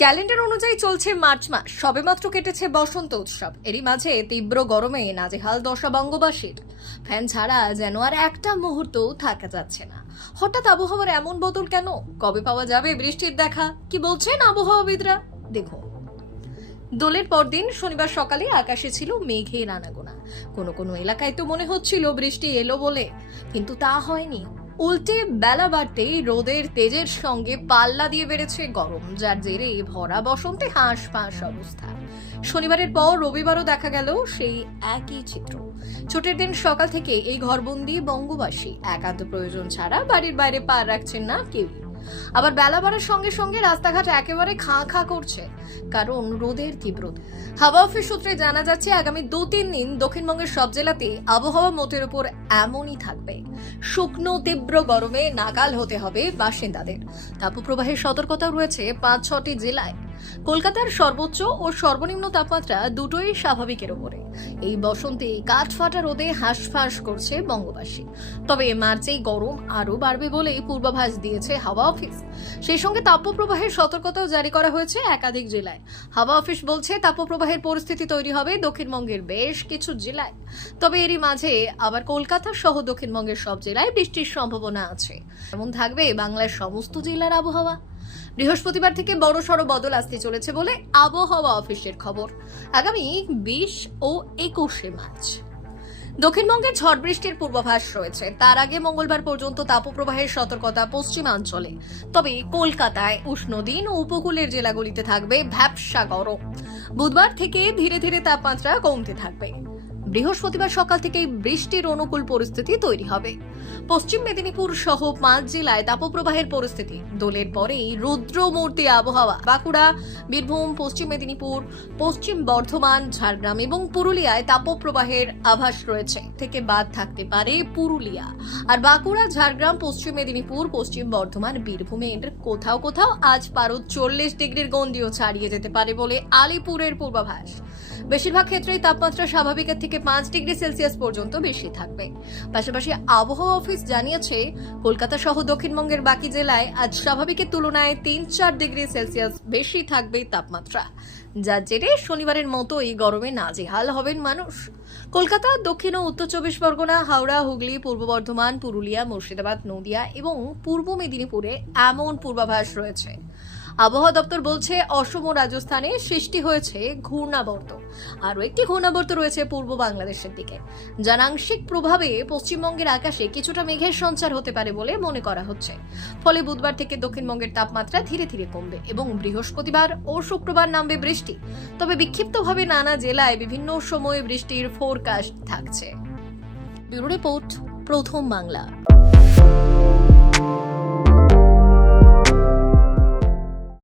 Calendar অনুযায়ী চলছে March মাস, সবেমাত্র কেটেছে বসন্ত উৎসব। এরই মাঝে তীব্র গরমে নাজেহাল দশা বঙ্গবাসীর। ফ্যান ছাড়া যেন আর একটা মুহূর্তও থাকা যাচ্ছে না। হঠাৎ আবহাওয়ার এমন বদল কেন? কবে পাওয়া যাবে বৃষ্টির দেখা? কি বলছেন আবহাওয়াবিদরা? দেখুন, দোলের পরদিন শনিবার সকালে আকাশে ছিল মেঘের আনাগোনা। কোনো কোনো এলাকায় তো মনে হচ্ছিল বৃষ্টি এলো বলে, কিন্তু তা হয়নি। উল্টে বেলা বাড়তেই রোদের তেজের সঙ্গে পাল্লা দিয়ে বেড়েছে গরম, যার জেরে ভরা বসন্তে হাঁসফাঁস অবস্থা। শনিবারের পর রবিবারও দেখা গেল সেই একই চিত্র। ছুটির দিন সকাল থেকে এই ঘরবন্দি বঙ্গবাসী একান্ত প্রয়োজন ছাড়া বাড়ির বাইরে পা রাখছেন না কেউই। আবার বেলা বাড়ার সঙ্গে সঙ্গে রাস্তাঘাট একেবারে খাঁ খাঁ করছে, কারণ রোদের তীব্রতা। হাওয়া অফিস সূত্রে জানা যাচ্ছে, আগামী 2-3 দিন দক্ষিণবঙ্গের সব জেলাতে আবহাওয়া মোটের উপর এমনই থাকবে। শুকনো তীব্র গরমে নাকাল হতে হবে বাসিন্দাদের। তাপপ্রবাহের সতর্কতা রয়েছে 5-6টি জেলায়। কলকাতার সর্বোচ্চ ও সর্বনিম্ন তাপমাত্রা দুটোই স্বাভাবিকের উপরে। এই বসন্তে কাঠফাটা রোদে হাঁসফাঁস করছে বঙ্গবাসী। তবে মার্চেই গরম আরো বাড়বে বলে পূর্বাভাস দিয়েছে হাওয়া অফিস। সেই সঙ্গে তাপপ্রবাহের সতর্কতাও জারি করা হয়েছে একাধিক জেলায়। হাওয়া অফিস বলছে, তাপপ্রবাহের পরিস্থিতি তৈরি হবে দক্ষিণবঙ্গের বেশ কিছু জেলায়। তবে এরই মাঝে আবার কলকাতা সহ দক্ষিণবঙ্গের সব জেলায় বৃষ্টির সম্ভাবনা আছে। এমন থাকবে বাংলার সমস্ত জেলার আবহাওয়া। বৃহস্পতিবার থেকে বড়সড় বদল আসতে চলেছে বলে আবহাওয়া অফিসের খবর। আগামী 20 ও 21শে মার্চ দক্ষিণবঙ্গে ঝড় বৃষ্টির পূর্বাভাস রয়েছে। তার আগে মঙ্গলবার পর্যন্ত তাপপ্রবাহের সতর্কতা পশ্চিমাঞ্চলে। তবে কলকাতায় উষ্ণ দিন ও উপকূলের জেলাগুলিতে থাকবে ভ্যাপসা গরম। বুধবার থেকে ধীরে ধীরে তাপমাত্রা কমতে থাকবে। বৃহস্পতিবার সকাল থেকে বৃষ্টির অনুকূল পরিস্থিতি তৈরি হবে। পশ্চিম মেদিনীপুর সহ 5 জেলায় তাপপ্রবাহের পরিস্থিতি। দোলের পরেই রুদ্রমূর্তি আবহাওয়া। বাঁকুড়া, বীরভূম, পশ্চিম মেদিনীপুর, পশ্চিম বর্ধমান, ঝাড়গ্রাম এবং পুরুলিয়ায় তাপপ্রবাহের আভাস রয়েছে। থেকে বাদ থাকতে পারে পুরুলিয়া। আর বাঁকুড়া, ঝাড়গ্রাম, পশ্চিম মেদিনীপুর, পশ্চিম বর্ধমান, বীরভূমের কোথাও কোথাও আজ পারদ 40 ডিগ্রির গণ্ডিও ছাড়িয়ে যেতে পারে বলে আলিপুরের পূর্বাভাস। বেশিরভাগ ক্ষেত্রেই তাপমাত্রা স্বাভাবিকের থেকে 5 ডিগ্রি সেলসিয়াস পর্যন্ত বেশি থাকবে। পাশাপাশি আবহাওয়া অফিস জানিয়েছে, কলকাতা সহ দক্ষিণবঙ্গের বাকি জেলায় আজ স্বাভাবিকের তুলনায় 3-4 ডিগ্রি সেলসিয়াস বেশি থাকবে তাপমাত্রা, যার জেরে শনিবারের মতোই গরমে নাজেহাল হবেন মানুষ। কলকাতা, দক্ষিণ ও উত্তর 24 পরগনা, হাওড়া, হুগলি, পূর্ব বর্ধমান, পুরুলিয়া, মুর্শিদাবাদ, নদিয়া এবং পূর্ব মেদিনীপুরে এমন পূর্বাভাস রয়েছে। আবহাওয়া দপ্তর বলছে, অসম ও রাজস্থানে সৃষ্টি হয়েছে ঘূর্ণাবর্ত। আরও একটি ঘূর্ণাবর্ত রয়েছে পূর্ব বাংলাদেশের দিকে, যার আংশিক প্রভাবে পশ্চিমবঙ্গের আকাশে কিছুটা মেঘের সঞ্চার হতে পারে বলে মনে করা হচ্ছে। ফলে বুধবার থেকে দক্ষিণবঙ্গের তাপমাত্রা ধীরে ধীরে কমবে এবং বৃহস্পতিবার ও শুক্রবার নামবে বৃষ্টি। তবে বিক্ষিপ্তভাবে নানা জেলায় বিভিন্ন সময়ে বৃষ্টির ফোরকাস্ট থাকছে। ব্যুরো রিপোর্ট, প্রথম বাংলা।